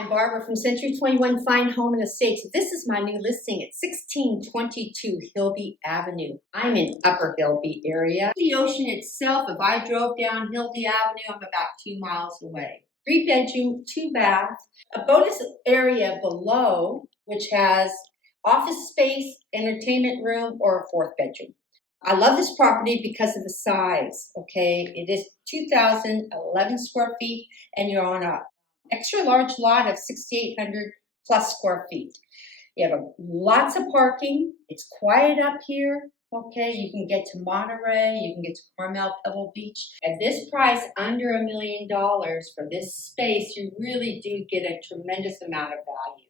I'm Barbara from Century 21 Fine Home and Estates. This is my new listing at 1622 Hilby Avenue. I'm in Upper Hilby area. The ocean itself, if I drove down Hilby Avenue, I'm about 2 miles away. 3-bedroom, 2-bath, a bonus area below, which has office space, entertainment room, or a 4th bedroom. I love this property because of the size, okay? It is 2,011 square feet, and you're on a extra large lot of 6,800 plus square feet. You have lots of parking. It's quiet up here. Okay, you can get to Monterey, you can get to Carmel, Pebble Beach. At this price, under $1 million for this space, you really do get a tremendous amount of value.